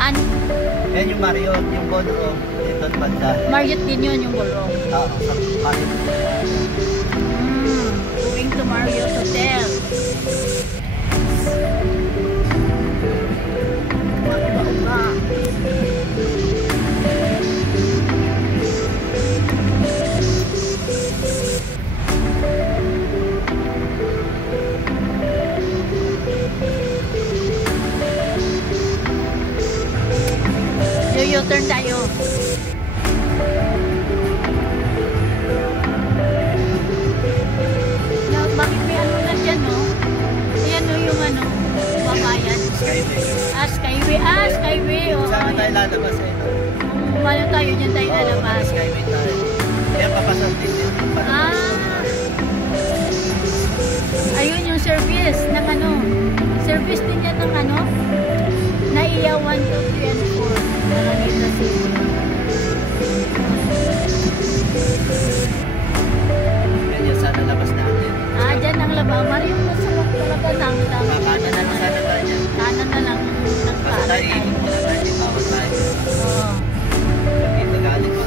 Saan? Yan yung Marriott, yung ballroom. Ito banda. Marriott din yun, yung ballroom. Oo, sa Marriott. Going to Marriott Hotel. Uga-uga. U-turn tayo. Bakit may ano na dyan, no? Ayan, no, yung ano, babayan. Skyway. Skyway. Skyway. Saan tayo lalabas eh? Ano tayo dyan tayo lalabas? Skyway tayo. Kaya papasok din yun. Ayun yung service ng ano. Service din yan ng ano. Naiya 1, 2, 3, and 4. Nakakita sila. Yan yung sana labas natin. Dyan ang labas. Mariyong masarap talaga ng kanan na lang sana tayo dyan. Kanan na lang. Basta tayo iikot muna tayo. Tawag tayo. Oo. Dito galing pa.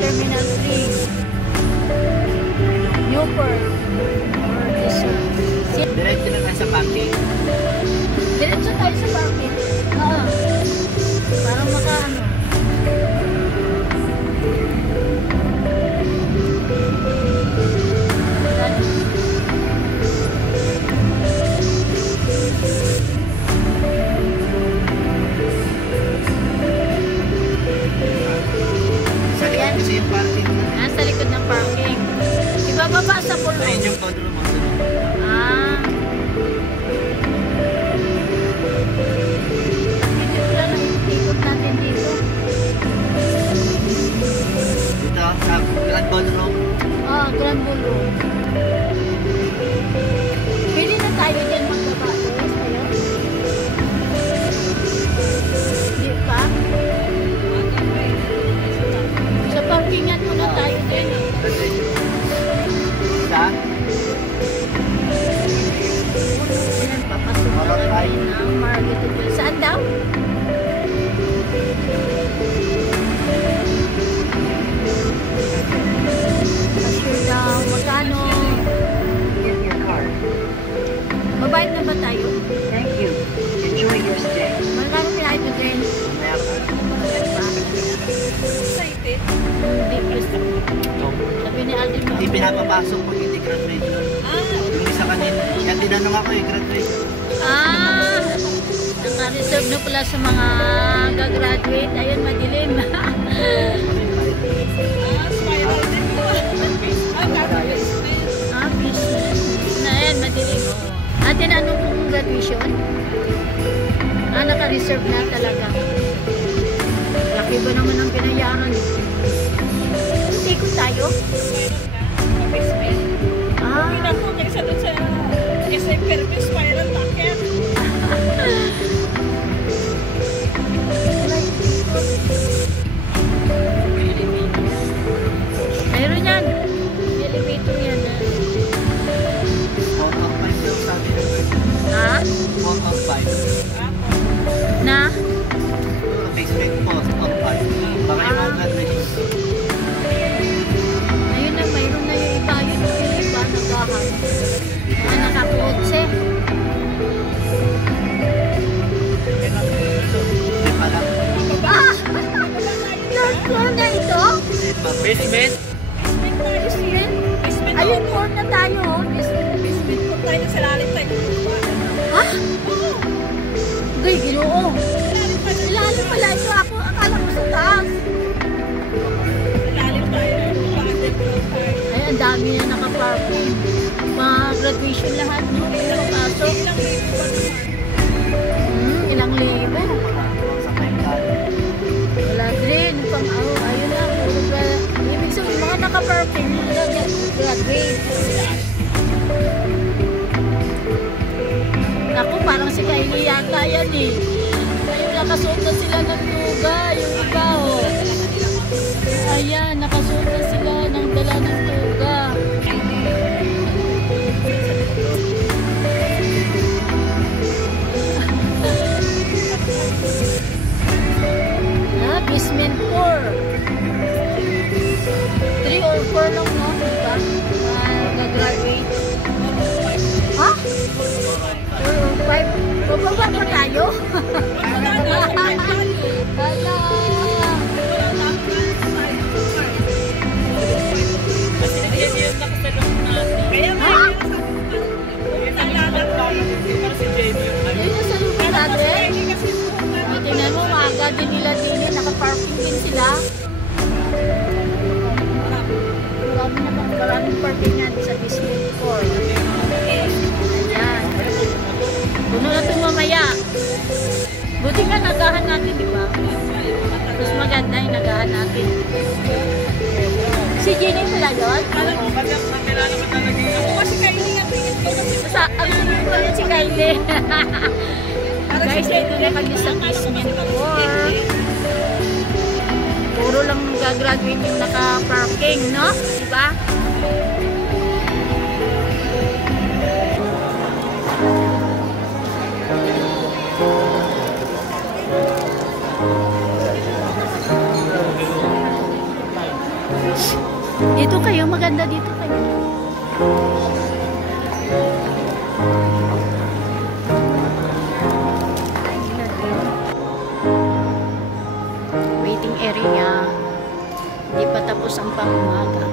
Terminal 3 Newport or Diretso na tayo sa parking. Diretso tayo sa parking. Oo. Parang makaano. Kasi yung parking na. Sa likod ng parking. Ibababa sa pulo. Ayun yung ballroom. Dito lang ikot natin dito. Dito sa Grand Ballroom. Grand Ballroom. Pwede na tayo dyan magbaba. Tayo? Hindi pa? Sa parkingan muna tayo din. Sa? Ayan, papasok na kami ng Marriott Hotel. Saan daw? Cashier daw. Magkano? Get your card. Babayad na ba tayo? Thank you. Enjoy your stay. Magkano pinahid mo din? Excited? Hindi, gusto. Sabi ni Alden mo. Hindi pinapapasok pag hindi graduation. Yung isa kanina. Kaya tinanong ako graduation. Naka-reserve na pala sa mga gagraduate. Ayun, madilim. Spiral din po. Business. Na yan, madilim. Tinanong kong graduation. Naka-reserve na talaga. Laki ba naman ang pinayaran? Ikot tayo? Hindi po, kaysa doon sa SM Fairview Spiral Packet. Meron yan. Elevator yan. 4 of 5 daw sabi ng person. Ha? 4 of 5. Na? Basement po, 4 of 5. Baka yung mga graduation. Ayun na, mayroon na yung iba. Yun yung iba nagahan. Nakakotse. Hindi pala. Third floor na ito? Basement? Basement tayo siya. Basement Ayun, floor na tayo. This tayo na sa lalim tayo. Ha? Oo. Gay, ginoo. Lalim tayo. Ilalim pala ito ako. Akala ko sa taas. Lalim tayo. Underground tayo. Ay, ang dami na naka-parking. Mga graduation lahat, no? Pasok. Ilang libo ba naman? Ilang libo. Sa Bengkalo. Wala din. Ayun lang. Ibig sabihin, mga naka-parking. Graduate. Ako, parang si Kylie yata yan eh. Ayun, nakasuot na sila ng tuga. Yung iba, oh. Ayan, nakasuot na sila ng dala ng tuga. Basement 4. 3 or 4 lang, no? Diba? Nag-graduate. Ha? 4 or 5? Bababa pa tayo? Hala! Kaya Ha? Yun yung sa lupa natin? Tingnan mo, maaga din nila din yun. Naka-parking din sila. Maraming parkingan sa basement 4. Ayan. Puno na ito mamaya. Buti nga nagahan natin, di ba? Mas maganda yung nagahan natin. Si Jenny pala yun? Ako kasi Kylie nga tingin ko kasi Ang tingin ko yun si Kylie. Guys, ito na kami sa basement 4. Puro lang gagraduate yung naka-parking, no? Diba? Dito kayo, maganda dito kayo. Waiting area. Hindi pa tapos ang pangumaga.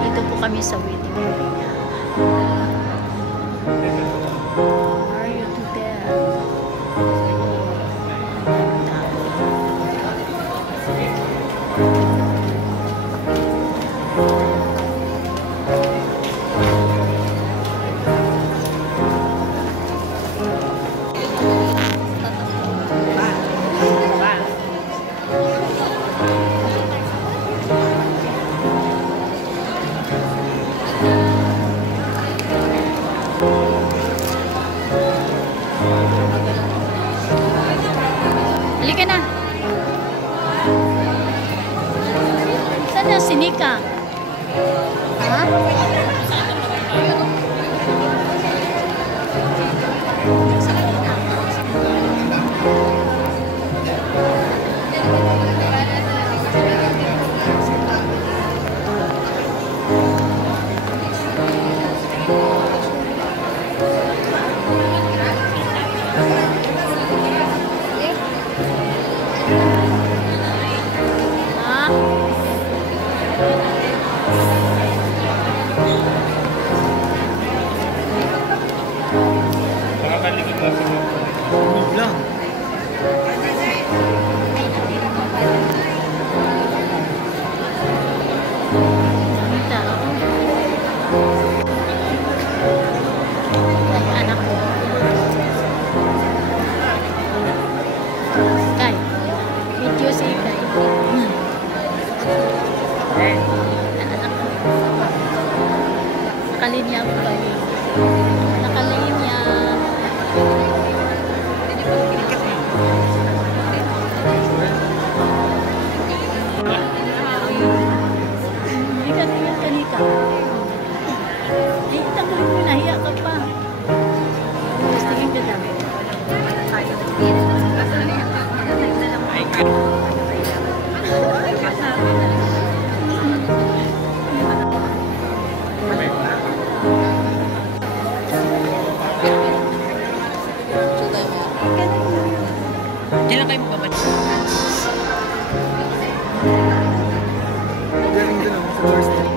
Dito po kami sa waiting area. Are you to there? Halika na. Saan na si Nika? Ha? Huwag lang. Anak ko. Kay, video si Kay. Anak ko. Nakalinya ko kayo. Nakalinya. Ika, tingnan ka, Nika. Eh, tanggalin mo, nahiya ka pa. Mas tingin ka lang. Diyan lang kayo magbabat. Galing din ako sa first day.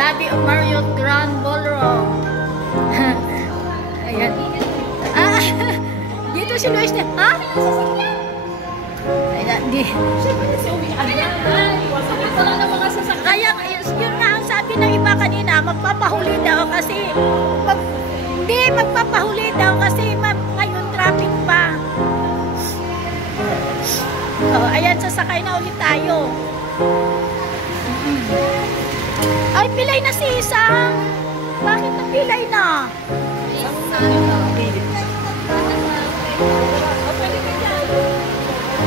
Lobby of Marriott Grand Ballroom. Ayan. Ah, dito si Luis na. Ha? Ayan, di. Kaya, yun nga ang sabi ng iba kanina, magpapahuli daw kasi, hindi, magpapahuli daw kasi ngayon traffic pa. Oh, ayan, sasakay na ulit tayo. Ay, pilay na si Isang. Bakit napilay na?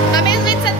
Kami rin sa